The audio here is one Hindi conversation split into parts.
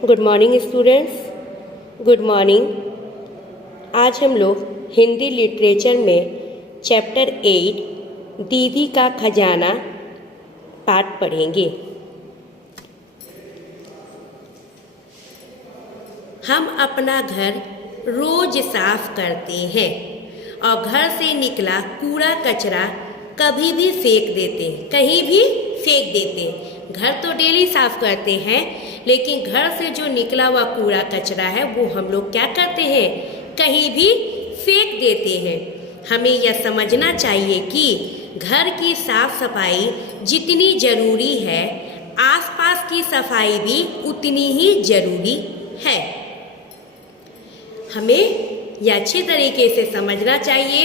Good morning students, good morning. आज हम लोग हिंदी लिटरेचर में चैप्टर 8 दीदी का खजाना पाठ पढ़ेंगे। हम अपना घर रोज साफ करते हैं और घर से निकला कूड़ा कचरा कभी भी फेंक देते, कहीं भी फेंक देते। घर तो डेली साफ करते हैं, लेकिन घर से जो निकला हुआ कूड़ा कचरा है वो हम लोग क्या करते हैं, कहीं भी फेंक देते हैं। हमें यह समझना चाहिए कि घर की साफ सफाई जितनी जरूरी है, आसपास की सफाई भी उतनी ही जरूरी है। हमें यह अच्छे तरीके से समझना चाहिए,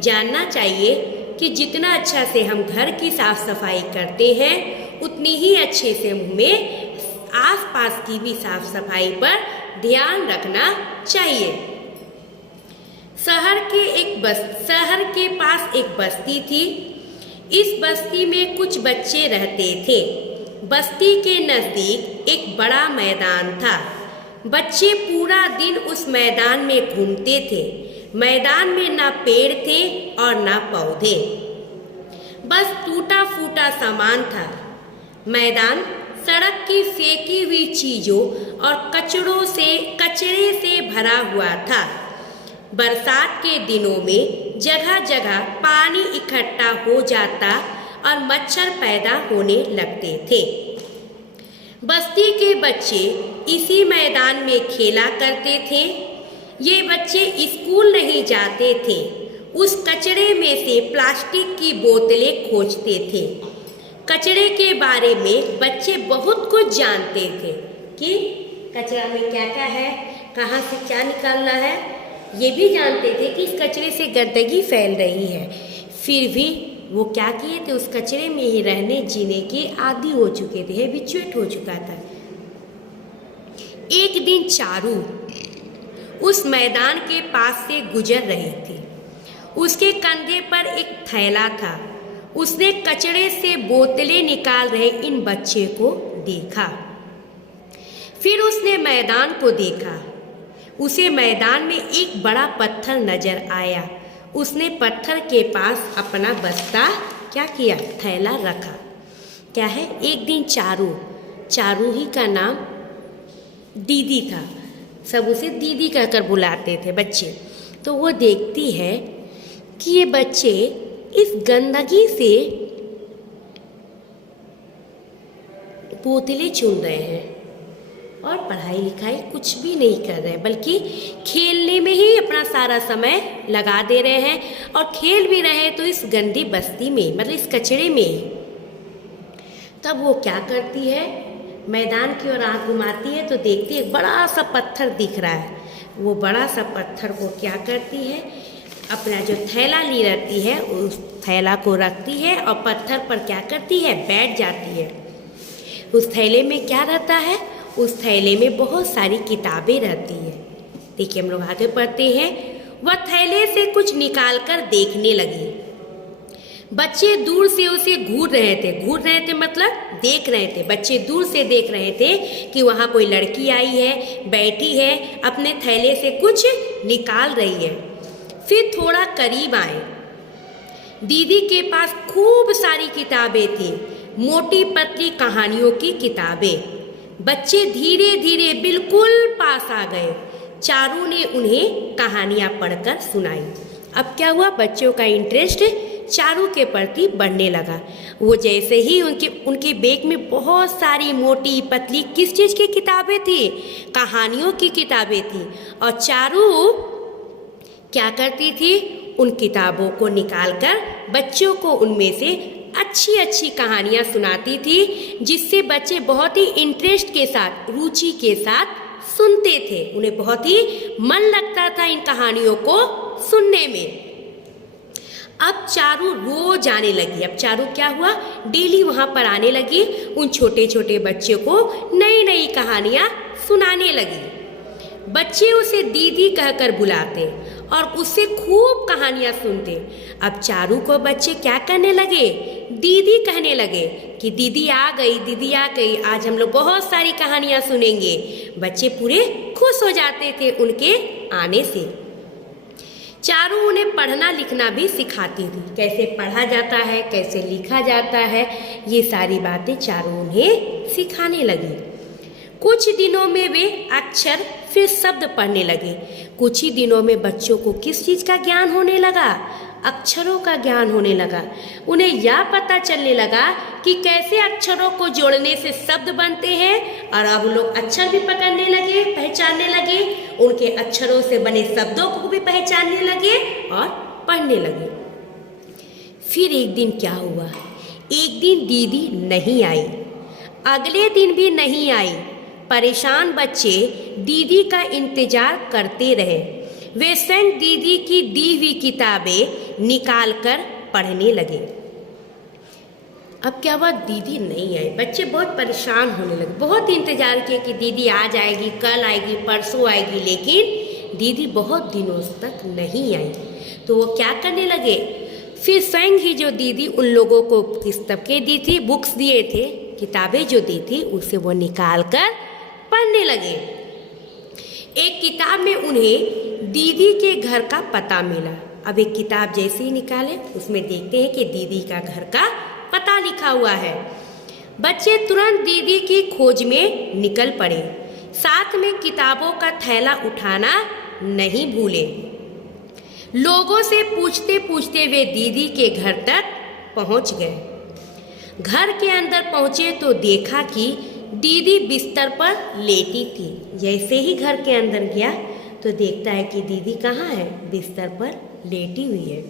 जानना चाहिए कि जितना अच्छा से हम घर की साफ सफाई करते हैं, उतनी ही अच्छे से हमें आसपास की भी साफ सफाई पर ध्यान रखना चाहिए। शहर के पास एक बस्ती थी। इस बस्ती में कुछ बच्चे रहते थे। बस्ती के नजदीक एक बड़ा मैदान था। बच्चे पूरा दिन उस मैदान में घूमते थे। मैदान में ना पेड़ थे और ना पौधे, बस टूटा फूटा सामान था। मैदान सड़क की फेंकी हुई चीजों और कचरे से भरा हुआ था। बरसात के दिनों में जगह जगह पानी इकट्ठा हो जाता और मच्छर पैदा होने लगते थे। बस्ती के बच्चे इसी मैदान में खेला करते थे। ये बच्चे स्कूल नहीं जाते थे। उस कचरे में से प्लास्टिक की बोतलें खोजते थे। कचरे के बारे में बच्चे बहुत कुछ जानते थे कि कचरा में क्या क्या है, कहाँ से क्या निकालना है। ये भी जानते थे कि इस कचरे से गंदगी फैल रही है। फिर भी वो क्या किए थे, उस कचरे में ही रहने जीने के आदी हो चुके थे, हैबिचुएट हो चुका था। एक दिन चारू उस मैदान के पास से गुजर रही थी। उसके कंधे पर एक थैला था। उसने कचरे से बोतलें निकाल रहे इन बच्चे को देखा। फिर उसने मैदान को देखा। उसे मैदान में एक बड़ा पत्थर नजर आया। उसने पत्थर के पास अपना बस्ता क्या किया, थैला रखा। क्या है, एक दिन चारू ही का नाम दीदी था। सब उसे दीदी कहकर बुलाते थे बच्चे। तो वो देखती है कि ये बच्चे इस गंदगी से बोतलें चुन रहे हैं और पढ़ाई लिखाई कुछ भी नहीं कर रहे हैं, बल्कि खेलने में ही अपना सारा समय लगा दे रहे हैं। और खेल भी रहे हैं तो इस गंदी बस्ती में, मतलब इस कचरे में। तब वो क्या करती है, मैदान की ओर आँख घुमाती है तो देखती है बड़ा सा पत्थर दिख रहा है। वो बड़ा सा पत्थर को क्या करती है, अपना जो थैला ली रहती है उस थैला को रखती है और पत्थर पर क्या करती है, बैठ जाती है। उस थैले में क्या रहता है, उस थैले में बहुत सारी किताबें रहती है। देखिए हम लोग आगे पढ़ते हैं। वह थैले से कुछ निकाल कर देखने लगी। बच्चे दूर से उसे घूर रहे थे मतलब देख रहे थे। बच्चे दूर से देख रहे थे कि वहाँ कोई लड़की आई है, बैठी है, अपने थैले से कुछ निकाल रही है। फिर थोड़ा करीब आए। दीदी के पास खूब सारी किताबें थी, मोटी पतली कहानियों की किताबें। बच्चे धीरे धीरे बिल्कुल पास आ गए। चारू ने उन्हें कहानियाँ पढ़कर सुनाई। अब क्या हुआ, बच्चों का इंटरेस्ट चारू के प्रति बढ़ने लगा। वो जैसे ही उनके बैग में बहुत सारी मोटी पतली किस चीज़ की किताबें थी, कहानियों की किताबें थी। और चारू क्या करती थी, उन किताबों को निकालकर बच्चों को उनमें से अच्छी अच्छी कहानियाँ सुनाती थी, जिससे बच्चे बहुत ही इंटरेस्ट के साथ, रुचि के साथ सुनते थे। उन्हें बहुत ही मन लगता था इन कहानियों को सुनने में। अब चारू रोज आने लगी। अब चारू क्या हुआ, डेली वहाँ पर आने लगी, उन छोटे छोटे बच्चों को नई नई कहानियाँ सुनाने लगी। बच्चे उसे दीदी कहकर बुलाते और उससे खूब कहानियां सुनते। अब चारू को बच्चे क्या करने लगे, दीदी कहने लगे कि दीदी आ गई, दीदी आ गई, आज हम लोग बहुत सारी कहानियां सुनेंगे। बच्चे पूरे खुश हो जाते थे उनके आने से। चारू उन्हें पढ़ना लिखना भी सिखाती थी, कैसे पढ़ा जाता है, कैसे लिखा जाता है, ये सारी बातें चारू उन्हें सिखाने लगी। कुछ दिनों में वे अक्षर फिर शब्द पढ़ने लगे। कुछ ही दिनों में बच्चों को किस चीज़ का ज्ञान होने लगा, अक्षरों का ज्ञान होने लगा। उन्हें यह पता चलने लगा कि कैसे अक्षरों को जोड़ने से शब्द बनते हैं, और अब लोग अक्षर भी पकड़ने लगे, पहचानने लगे, उनके अक्षरों से बने शब्दों को भी पहचानने लगे और पढ़ने लगे। फिर एक दिन क्या हुआ, एक दिन दीदी नहीं आई, अगले दिन भी नहीं आई। परेशान बच्चे दीदी का इंतजार करते रहे। वे स्वयं दीदी की दी हुई किताबें निकालकर पढ़ने लगे। अब क्या हुआ, दीदी नहीं आई। बच्चे बहुत परेशान होने लगे, बहुत इंतजार किए कि दीदी आ जाएगी, कल आएगी, परसों आएगी, लेकिन दीदी बहुत दिनों तक नहीं आई। तो वो क्या करने लगे, फिर स्वयं ही जो दीदी उन लोगों को पुस्तकें दी थी, बुक्स दिए थे, किताबें जो दी थी, उसे वो निकाल कर पढ़ने लगे। एक किताब में उन्हें दीदी के घर का पता मिला। अब एक किताब जैसे ही निकाले, उसमें देखते हैं कि दीदी का घर का पता लिखा हुआ है। बच्चे तुरंत दीदी की खोज में निकल पड़े। साथ में किताबों का थैला उठाना नहीं भूले। लोगों से पूछते पूछते वे दीदी के घर तक पहुंच गए। घर के अंदर पहुंचे तो देखा कि दीदी बिस्तर पर लेटी थी। जैसे ही घर के अंदर गया तो देखता है कि दीदी कहाँ है, बिस्तर पर लेटी हुई है।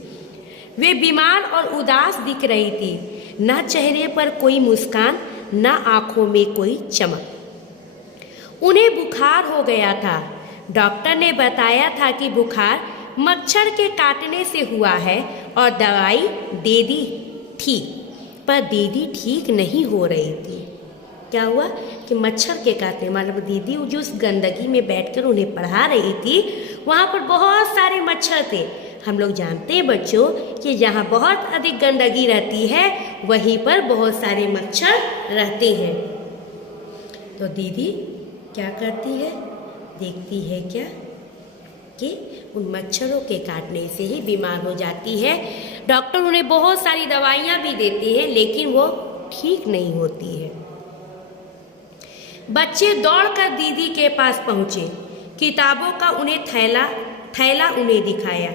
वे बीमार और उदास दिख रही थी, न चेहरे पर कोई मुस्कान, न आंखों में कोई चमक। उन्हें बुखार हो गया था। डॉक्टर ने बताया था कि बुखार मच्छर के काटने से हुआ है और दवाई दे दी थी, पर दीदी ठीक नहीं हो रही थी। क्या हुआ कि मच्छर के काटने, मतलब दीदी जो उस गंदगी में बैठकर उन्हें पढ़ा रही थी, वहाँ पर बहुत सारे मच्छर थे। हम लोग जानते हैं बच्चों कि जहाँ बहुत अधिक गंदगी रहती है वहीं पर बहुत सारे मच्छर रहते हैं। तो दीदी क्या करती है, देखती है क्या कि उन मच्छरों के काटने से ही बीमार हो जाती है। डॉक्टर उन्हें बहुत सारी दवाइयाँ भी देते हैं, लेकिन वो ठीक नहीं होती है। बच्चे दौड़कर दीदी के पास पहुँचे। किताबों का उन्हें थैला उन्हें दिखाया।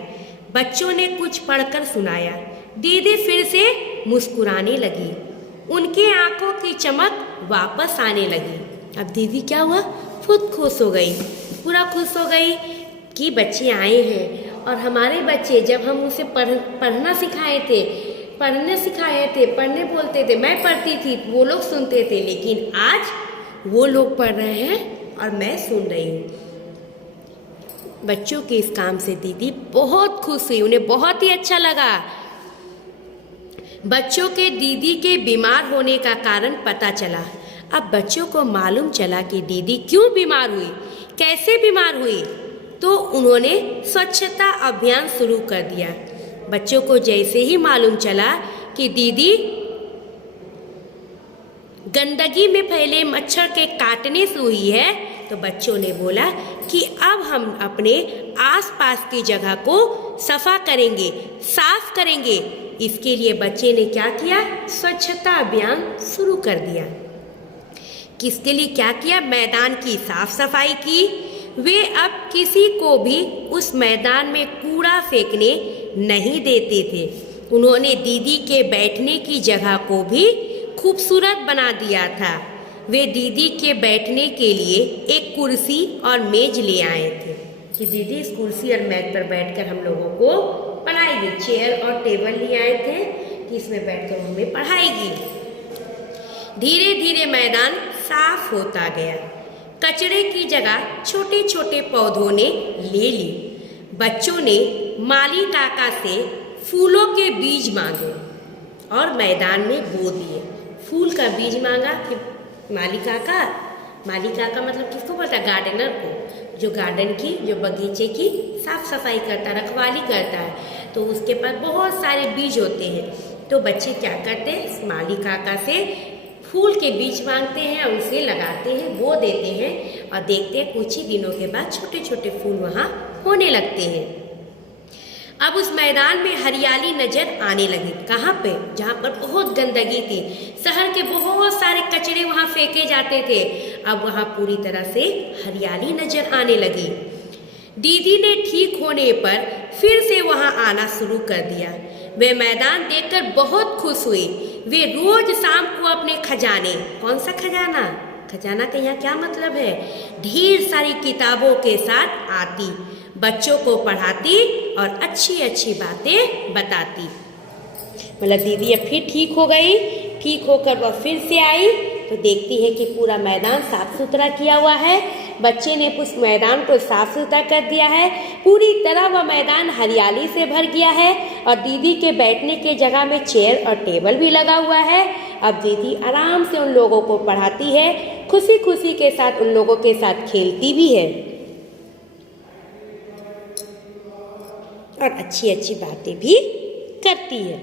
बच्चों ने कुछ पढ़कर सुनाया। दीदी फिर से मुस्कुराने लगी। उनके आंखों की चमक वापस आने लगी। अब दीदी क्या हुआ, खुद खुश हो गई, पूरा खुश हो गई कि बच्चे आए हैं। और हमारे बच्चे, जब हम उसे पढ़ना सिखाए थे, पढ़ने बोलते थे, मैं पढ़ती थी, वो लोग सुनते थे, लेकिन आज वो लोग पढ़ रहे हैं और मैं सुन रही हूँ। बच्चों के इस काम से दीदी बहुत खुश हुई, उन्हें बहुत ही अच्छा लगा। बच्चों के दीदी के बीमार होने का कारण पता चला। अब बच्चों को मालूम चला कि दीदी क्यों बीमार हुई, कैसे बीमार हुई। तो उन्होंने स्वच्छता अभियान शुरू कर दिया। बच्चों को जैसे ही मालूम चला कि दीदी गंदगी में फैले मच्छर के काटने से हुई है, तो बच्चों ने बोला कि अब हम अपने आसपास की जगह को सफा करेंगे, साफ करेंगे। इसके लिए बच्चे ने क्या किया, स्वच्छता अभियान शुरू कर दिया। किसके लिए क्या किया, मैदान की साफ सफाई की। वे अब किसी को भी उस मैदान में कूड़ा फेंकने नहीं देते थे। उन्होंने दीदी के बैठने की जगह को भी खूबसूरत बना दिया था। वे दीदी के बैठने के लिए एक कुर्सी और मेज ले आए थे कि दीदी इस कुर्सी और मेज पर बैठकर हम लोगों को पढ़ाएगी। चेयर और टेबल ले आए थे कि इसमें बैठकर हमें पढ़ाएगी। धीरे धीरे मैदान साफ होता गया। कचरे की जगह छोटे छोटे पौधों ने ले ली। बच्चों ने माली काका से फूलों के बीज मांगे और मैदान में बो दिए। फूल का बीज मांगा कि माली काका मालिका का मतलब किसको बोलता है? गार्डनर को, जो गार्डन की, जो बगीचे की साफ सफाई करता है, रखवाली करता है। तो उसके पास बहुत सारे बीज होते हैं। तो बच्चे क्या करते हैं? मालिका का से फूल के बीज मांगते हैं और उसे लगाते हैं, बो देते हैं और देखते हैं कुछ ही दिनों के बाद छोटे छोटे फूल वहाँ होने लगते हैं। अब उस मैदान में हरियाली नजर आने लगी। कहाँ पे? जहाँ पर बहुत गंदगी थी, शहर के बहुत सारे कचरे वहाँ फेंके जाते थे। अब वहाँ पूरी तरह से हरियाली नजर आने लगी। दीदी ने ठीक होने पर फिर से वहाँ आना शुरू कर दिया। वे मैदान देखकर बहुत खुश हुई। वे रोज शाम को अपने खजाने, कौन सा खजाना? खजाना का यहाँ क्या मतलब है? ढेर सारी किताबों के साथ आती, बच्चों को पढ़ाती और अच्छी अच्छी बातें बताती। मतलब दीदी अब फिर ठीक हो गई। ठीक होकर वह फिर से आई तो देखती है कि पूरा मैदान साफ सुथरा किया हुआ है। बच्चे ने उस मैदान को साफ सुथरा कर दिया है। पूरी तरह वह मैदान हरियाली से भर गया है और दीदी के बैठने के जगह में चेयर और टेबल भी लगा हुआ है। अब दीदी आराम से उन लोगों को पढ़ाती है, खुशी खुशी के साथ उन लोगों के साथ खेलती भी है और अच्छी अच्छी बातें भी करती है।